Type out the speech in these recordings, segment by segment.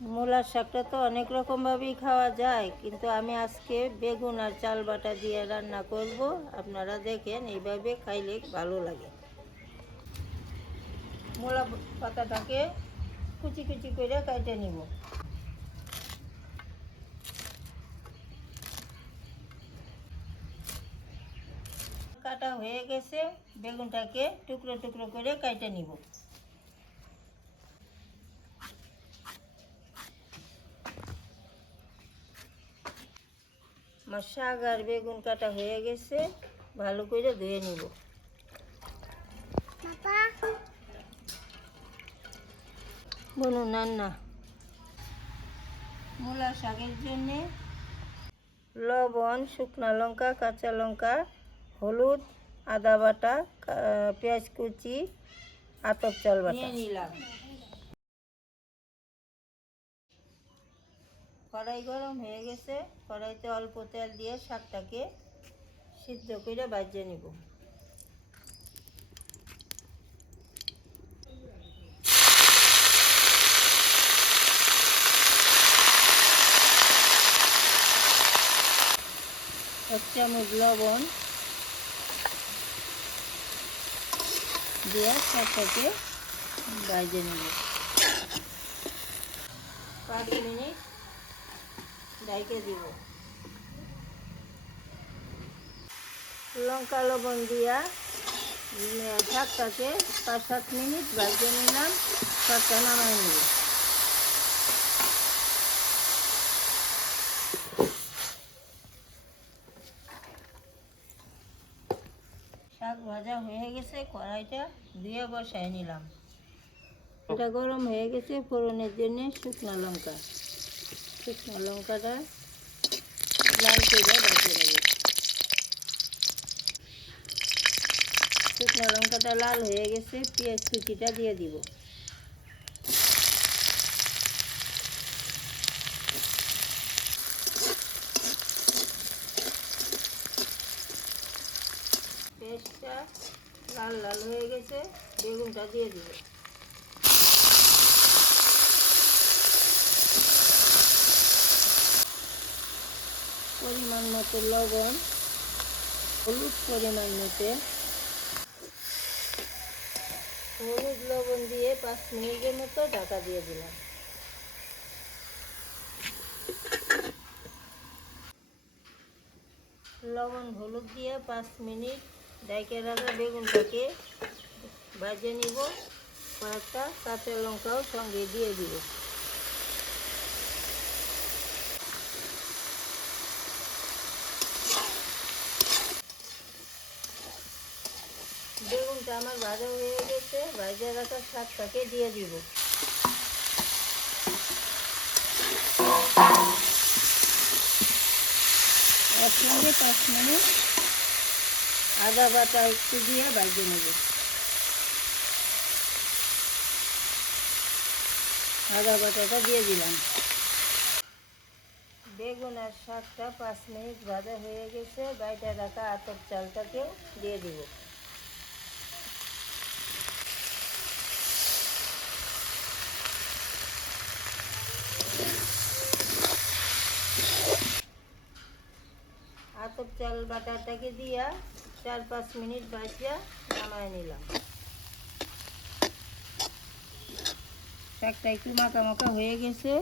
মূলার শাকটা তো অনেক রকমভাবেই খাওয়া যায়, কিন্তু আমি আজকে বেগুন আর চাল বাটা দিয়ে রান্না করব। আপনারা দেখেন, এইভাবে খাইলে ভালো লাগে। মূলা পাতাটাকে কুচি কুচি করে কেটে নিব। কাটা হয়ে গেছে, বেগুনটাকে টুকরো টুকরো করে কেটে নিব। আমার শাক আর বেগুন কাটা হয়ে গেছে, ভালো করে ধুয়ে নিব। বলুন রান্না। মূলা শাকের জন্য লবণ, শুকনো লঙ্কা, কাঁচা লঙ্কা, হলুদ, আদা বাটা, পেঁয়াজ কুচি, আতপ চাল বাটা নিলাম। কড়াই গরম হয়ে গেছে, কড়াইতে অল্প তেল দিয়ে শাকটাকে সিদ্ধ করে ভাজিয়ে নিব। এক চামচ লবণ দিয়ে শাকটাকে ভাজিয়ে নেব। 5 মিনিট ঢেকে দিব। লঙ্কা লবণ দিয়া শাকটাকে 5-7 মিনিট ভাজিয়ে নিলাম। শাকটা নামাই নেব। শাক ভাজা হয়ে গেছে, কড়াইটা ধুয়ে বসাই নিলাম। এটা গরম হয়ে গেছে, ফোড়নের জন্য শুকনো লঙ্কাটা লাল করে ভাজিয়ে নেব। শুকনো লঙ্কাটা লাল হয়ে গেছে, পেঁয়াজ কুচিটা দিয়ে দিব। পেঁয়াজটা লাল লাল হয়ে গেছে, বেগুনটা দিয়ে দিব। পরিমাণ মতো লবণ, হলুদ পরিমাণ মতো, হলুদ লবণ দিয়ে 5 মিনিটের মতো ঢাকা দিয়ে দিলাম। লবণ হলুদ দিয়ে 5 মিনিট ঢেকে রাখা বেগুনটাকে ভেজে নিব। কয়েকটা কাঁচা লঙ্কাও সঙ্গে দিয়ে দিব। বেগুনটা আমার ভাজা হয়ে গেছে, ভাজা রাখা শাকটাকে দিয়ে দিব। একসঙ্গে 5 মিনিট আদা বাটা একটু দিয়ে ভেজে নেব। আদা বাটাটা দিয়ে দিলাম। বেগুন আর শাকটা 5 মিনিট ভাজা হয়ে গেছে, বাইটা রাখা আতপ চালটাকেও দিয়ে দিব। আতপ চাল বাটাটাকে দিয়া 4-5 মিনিট ভাজিয়া নামায় নিলাম। শাকটা একটু মাখা মাখা হয়ে গেছে,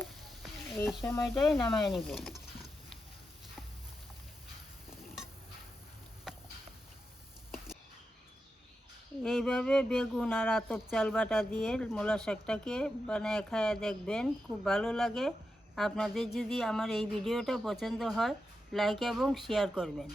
এই সময়টাই নামায় নিব। এইভাবে বেগুন আর আতপ চাল বাটা দিয়ে মূলা শাকটাকে বানায় খায়া দেখবেন, খুব ভালো লাগে। আপনাদের যদি আমার এই ভিডিওটা পছন্দ হয়, লাইক এবং শেয়ার করবেন।